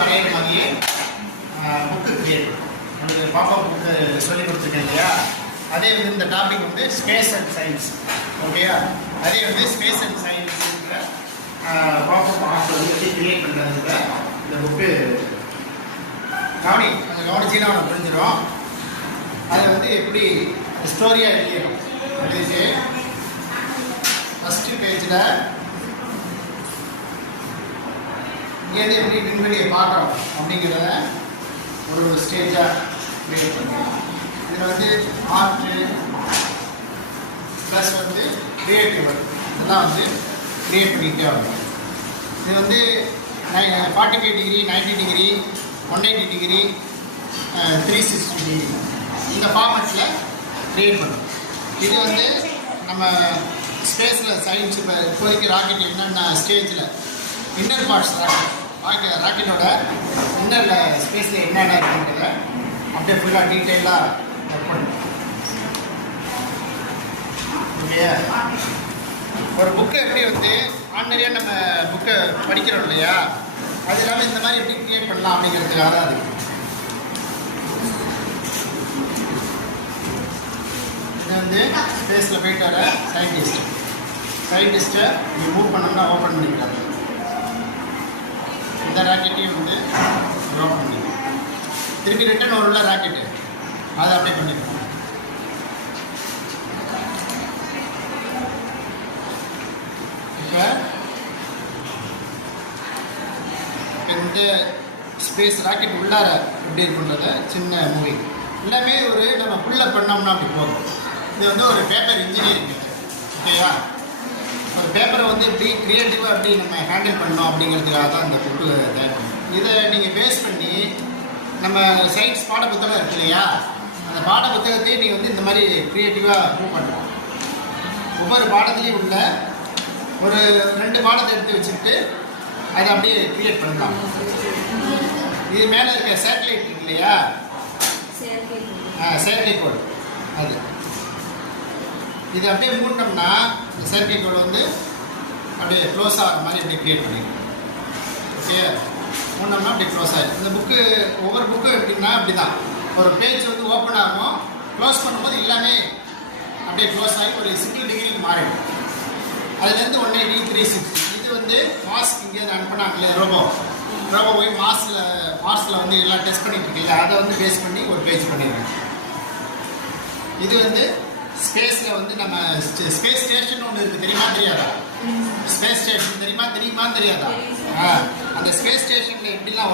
வரைகிற மாதிரியே book create உங்களுக்கு பாப்பா புக்கு சொல்லி கொடுத்துருக்கேன் இல்லையா? அதே வந்து இந்த டாபிக் வந்து ஸ்பேஸ் அண்ட் சயின்ஸ். ஓகேயா? அதே வந்து ஸ்பேஸ் அண்ட் சயின்ஸுங்கிற பாப்பா ஆஃப் வந்து எப்படி கிரியேட் பண்ணுறதுங்கிற இந்த புக்கு கொஞ்சம் கவனிச்சின்னா அவனுக்கு புரிஞ்சிடும். அதை வந்து எப்படி ஸ்டோரியாக எழுதிடும் எழுதிச்சு ஃபஸ்ட்டு பேஜில் இங்கேருந்து எப்படி விண்வெளியை பார்க்குறோம் அப்படிங்கிறத ஒரு ஸ்டேஜாக கிரியேட் பண்ணுறோம். இதில் வந்து ஆர்ட்டு ப்ளஸ் வந்து கிரியேட்டிவ் இதெல்லாம் வந்து கிரியேட் பண்ணிகிட்டே வரும். இது வந்து 45 டிகிரி, 90 டிகிரி, 180 டிகிரி, 360 டிகிரி இந்த ஃபார்மெட்டில் கிரியேட் பண்ணும். இது வந்து நம்ம ஸ்பேஸில் சயின்ஸ் இப்போ இப்போதைக்கு ராக்கெட் என்னென்ன ஸ்டேஜில் இன்னர் பார்ட்ஸ் ராக்கெட்டோட இன்னரில் ஸ்பேஸில் என்னென்ன இருக்குன்றத அப்படியே ஃபுல்லாக டீட்டெயிலாக ஒர்க் பண்ணும். ஓகேயா? ஒரு புக்கு எப்படி வந்து ஆர்டினரியாக நம்ம புக்கை படிக்கிறோம் இல்லையா, அது இல்லாமல் இந்த மாதிரி எப்படி கிரியேட் பண்ணலாம் அப்படிங்கிறதுக்காக தான் அது. இது வந்து ஸ்பேஸில் போயிட்டு வர சயின்டிஸ்ட்டை நீங்கள் மூவ் பண்ணோம்னா ஓப்பன் பண்ணிக்கிறாங்க. இந்த ராக்கெட்டையும் வந்து ஓப்பன் பண்ணிக்கலாம். திருப்பி ரிட்டர்ன் ஒரு உள்ள ராக்கெட்டு அதை அப்படியே பண்ணிக்கலாம். இப்போ இந்த ஸ்பேஸ் ராக்கெட் உள்ளார எப்படி இருக்குன்றத சின்ன மூவி எல்லாமே ஒரு நம்ம புள்ள பண்ணோம்னா அப்படி போகும். இது வந்து ஒரு பேப்பர் இன்ஜினியரிங். ஓகேயா? ஒரு பேப்பரை வந்து எப்படி க்ரியேட்டிவாக எப்படி நம்ம ஹேண்டில் பண்ணோம் அப்படிங்கிறதுக்காக தான் இந்த புக்கு தயார் பண்ணணும். இதை நீங்கள் பேஸ் பண்ணி நம்ம சயின்ஸ் பாட புத்தகம் இருக்கு இல்லையா, அந்த பாட புத்தகத்தையும் நீங்கள் வந்து இந்த மாதிரி க்ரியேட்டிவாக மூவ் பண்ணலாம். ஒவ்வொரு பாடத்துலேயும் உள்ள ஒரு 2 பாடத்தை எடுத்து வச்சுக்கிட்டு அதை அப்படியே க்ரியேட் பண்ணலாம். இது மேலே இருக்க சேட்டலைட் இருக்கு இல்லையா, செயற்கைக்கோள், அது இது அப்படியே மூட்டோம்னா இந்த செயற்கைக்கோள் வந்து அப்படியே க்ளோஸ் ஆகிற மாதிரி அப்படியே க்ரியேட் பண்ணிக்கலாம். ஓகே? மூட்டோம்னா அப்படியே க்ளோஸ் ஆகிடும். இந்த புக்கு ஒவ்வொரு புக்கும் எப்படின்னா அப்படி தான் ஒரு பேஜ் வந்து ஓப்பன் ஆகும், க்ளோஸ் பண்ணும்போது எல்லாமே அப்படியே க்ளோஸ் ஆகி ஒரு 60 டிகிரிக்கு மாறிடும். அதுலேருந்து 180, 360. இது வந்து மாஸ்க் இங்கேருந்து அனுப்பினாங்களே ரோபோ போய் மார்ஸில் வந்து எல்லாம் டெஸ்ட் பண்ணிட்டு இருக்குல்ல, அதை வந்து பேஸ் பண்ணி ஒரு பேஜ் பண்ணிடுறேன். இது வந்து ஸ்பேஸில் வந்து நம்ம ஸ்பேஸ் ஸ்டேஷன் ஒன்று இருக்குது, தெரியுமா தெரியாதா? ஸ்பேஸ் ஸ்டேஷன் தெரியுமா தெரியாதா? அந்த ஸ்பேஸ் ஸ்டேஷனில் எப்படிலாம்